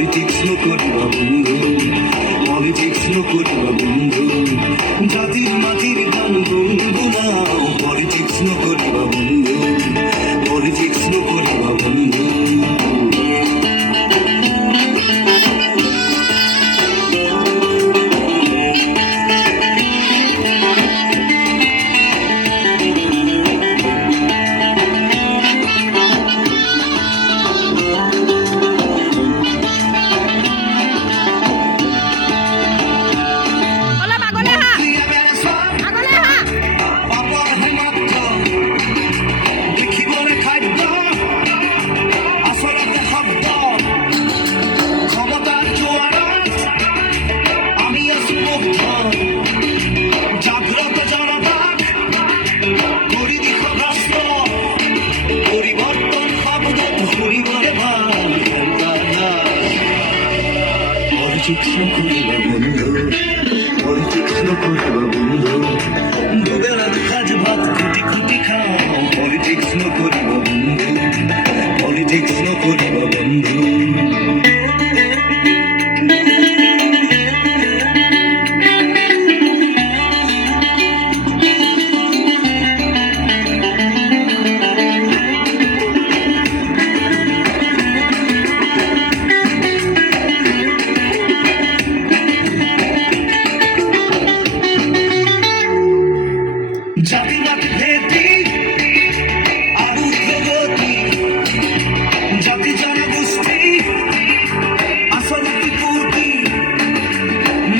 Politics নকরিবা বন্ধু, politics নকরিবা বন্ধু, জাতির মাটির গান গুনগুনাও, পলিটিক্স নকরিবা বন্ধু, পলিটিক্স নকরিবা বন্ধু। পলিটিক্স নকরিবা বন্ধু, পলিটিক্স নকরিবা বন্ধু, দুবেলার কাজ ভাত খুঁটি খুঁটি খাও, পলিটিক্স নকরিবা বন্ধু, পলিটিক্স নকরিবা বন্ধু। জাতিবাদ ভেদি আর উগ্রগতি, জাতি জনগোষ্ঠী আসল বিপত্তি,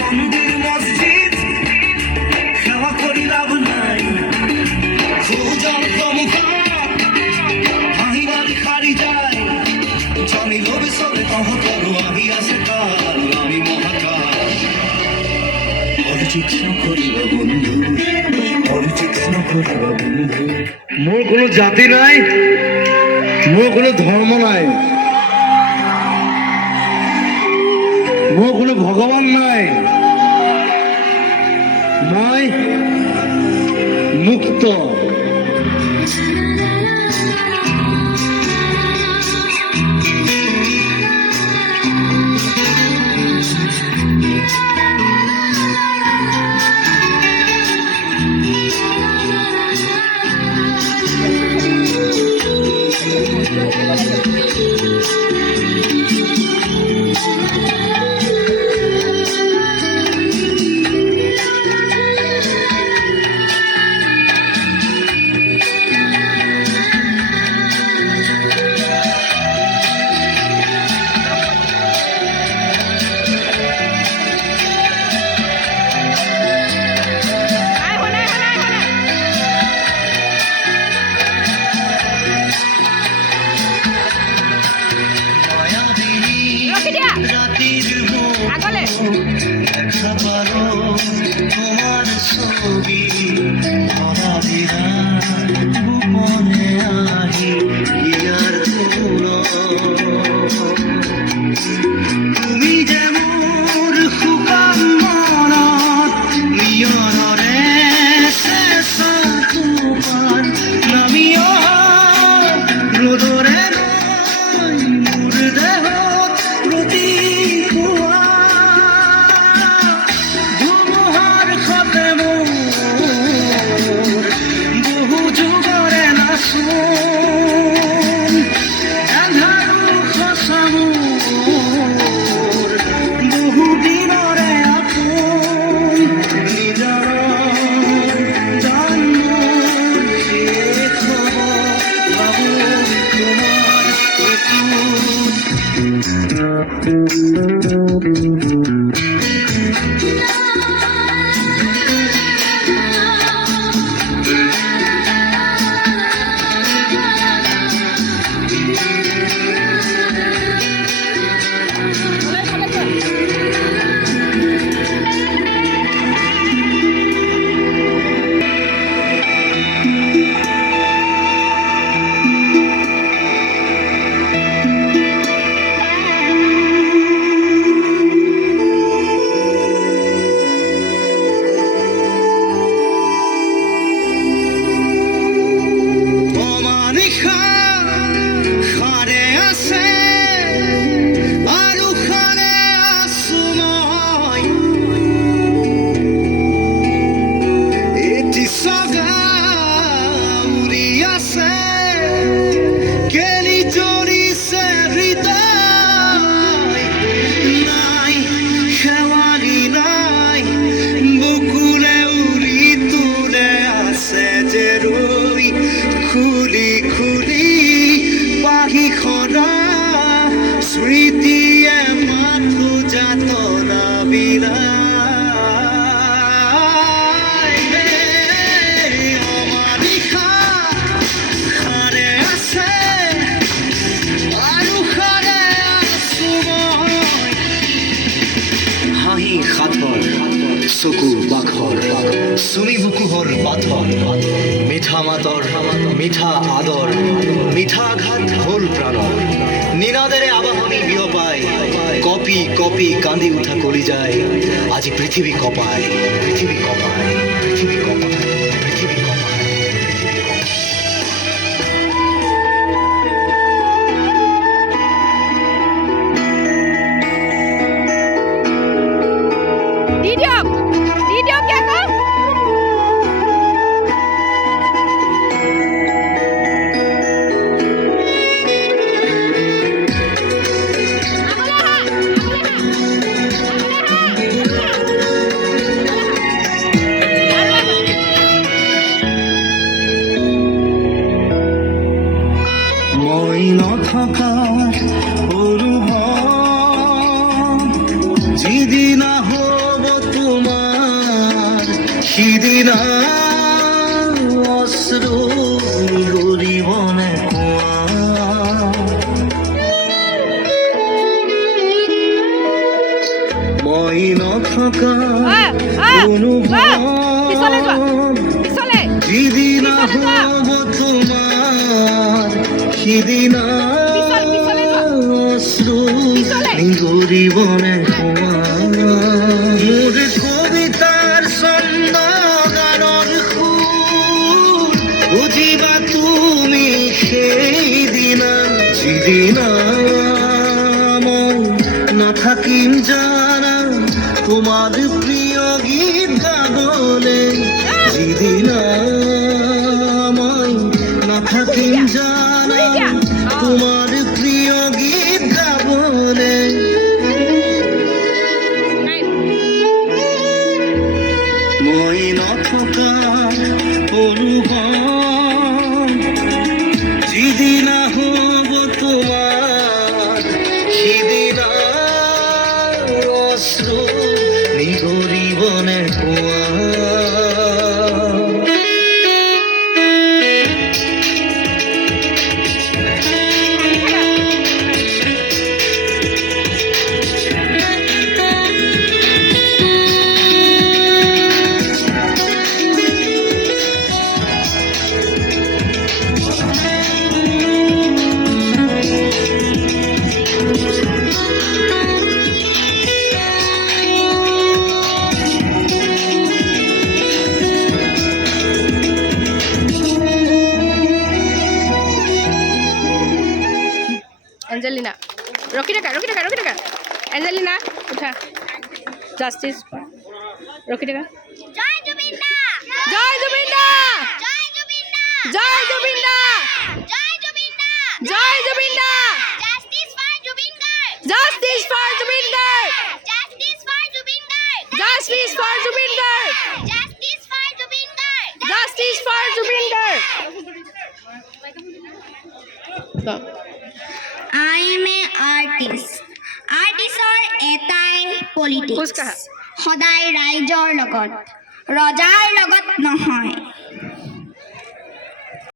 মন্দির মসজিদ সেবা করি লাভ নাই, খুঁজার প্রমুখা হাঁহিবাড়ি খারি যায়, জানি লোভে সবে তহতর আহি আছে কাল, আমি মহাকাল। পলিটিক্স নকরিবা বন্ধু, পলিটিক্স নকরিবা বন্ধু। মোর কোনো জাতি নাই, মোর কোনো ধর্ম নাই, মোর কোনো ভগবান নাই, মই মুক্ত। তোমার ছবি ধরা দিরা গোপনে আহি ইয়ার তুমি যে মোর শুকান মনত নিয়নৰে শেষ তোমাৰ নামিও ৰ'দৰে মোৰ দেহত প্ৰতিপুৱা হাঁহি সাঁথৰ চকু বাখৰ চুলি বুকুহৰ পাথৰ মিঠা মাতৰ মিঠা আদৰ মিঠা আঘাত হ'ল প্ৰাণৰ নিনাদেৰে আবাহনী বিয়পাই কপি কপি কান্দি উঠা কলি যায় আজি পৃথিৱী কপাই পৃথিৱী কপাই পৃথিৱী কপাই পৃথিৱী কপাই Đi được kìa con. মই নথকাৰ অনুভৱ যিদিনা হ'ব তোমাৰ সিদিনা অশ্ৰু গৰিবনে কোৱা মই নথকাৰ অনুভৱ Pisole. যিদিনা হ'ব তোমাৰ সিদিনা অশ্ৰু গৰিবনে কোৱা মোৰ কবিতাৰ ছন্দ গানৰ সুৰ বুজিবা তুমি সেইদিনা যিদিনা মই নাথাকিম জানা তোমাৰ প্ৰিয় গীত গাবলে যিদিনা মই নাথাকিম জানা তোমাৰ প্ৰিয় গীত গাবলে মই নথকা অনুভৱ যিদিনা হ'ব তোমাৰ সিদিনা অশ্ৰু নিগৰিবনে কোৱা Angelina. Rocky Taka. Angelina, utha. Justice. Rocky Taka. Joy Jubinda! Joy Jubinda! Joy Jubinda! Joy Jubinda! Joy Jubinda! Joy Jubinda! Justice for Jubinder! Justice for Jubinder! Justice for Jubinder! Justice for Jubinder! Justice for Jubinder! Justice for Jubinder! Go. I am an artist. Artistor এটাই খোজ কাঢ়া। politics. সদায় ৰাইজৰ লগত ৰজাৰ লগত নহয়